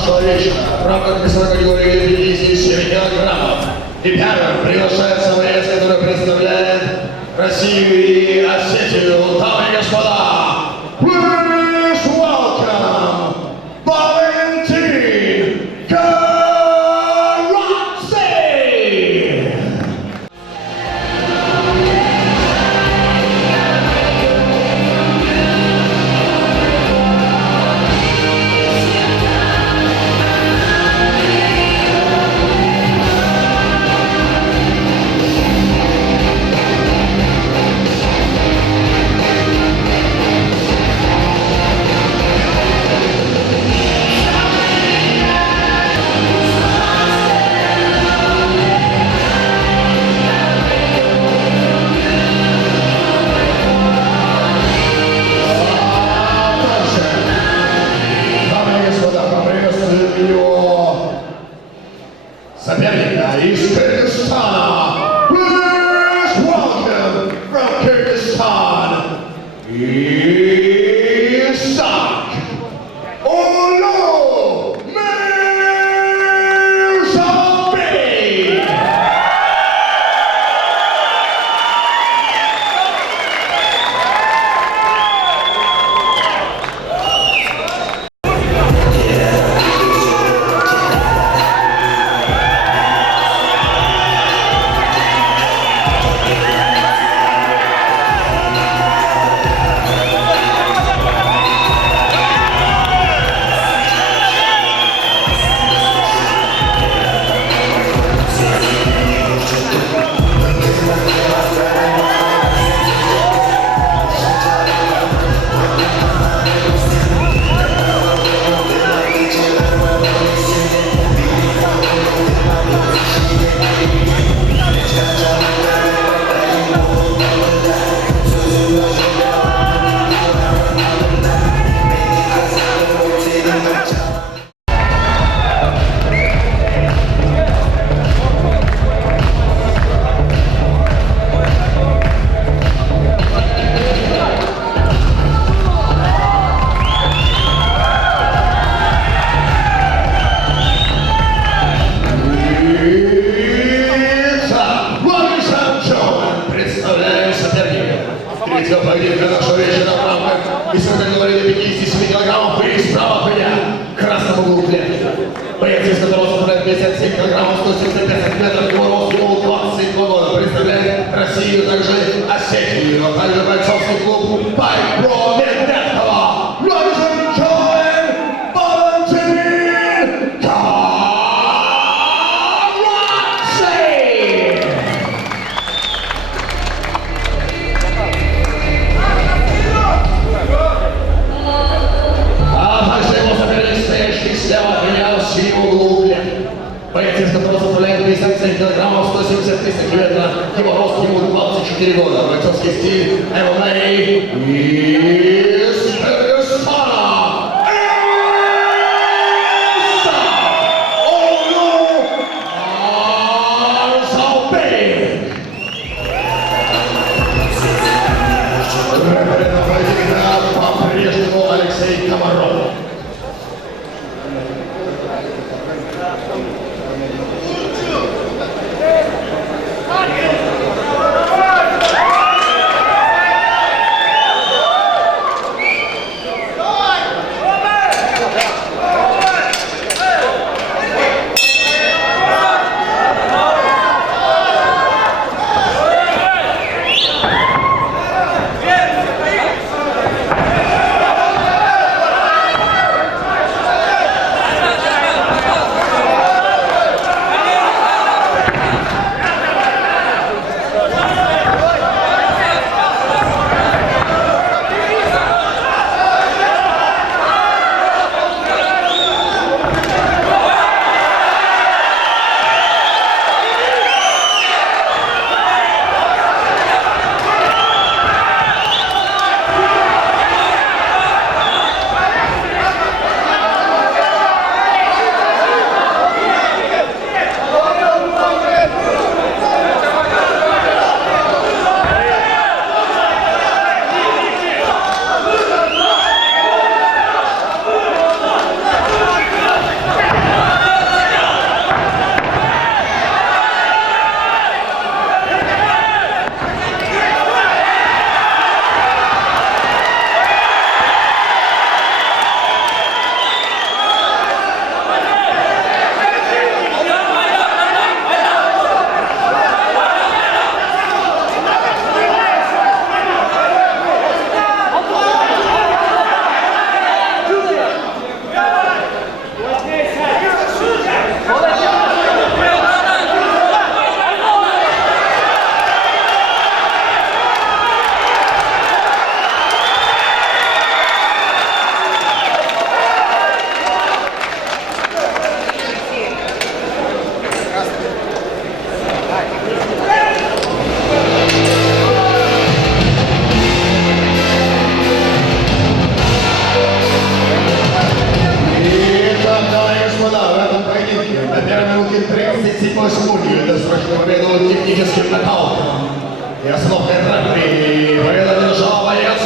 нашего вечера в рамках весовой категории 57 килограммов. И первым приглашается боец, который представляет Россию и Осетию. Дамы и господа, please welcome Valentin Karadze! Соперника из Кыргызстана. Please welcome from Kyrgyzstan, Ishak Ulumirzabeyev. Третьего поединка нашего вечера в рамках весовой категории 57 килограммов. И справа от меня, в красном углу клетки, боец, из которого составляет 57 килограммов, 175 сантиметров, его рост, ему 22 года, представляет Россию, также Осетию, а также бойцовский клуб Fight Pro Медведкова. Ladies and gentlemen, Valentin Karadze! Боец, из которого составляет 57 килограммов, 173 сантиметра, его рост, ему 24 года. Бойцовский стиль ММА из Кыргызстана. Ulumirzabeyev. Рефери на поединке по-прежнему Алексей Комаров. И остановка рефери. Победа одержал боец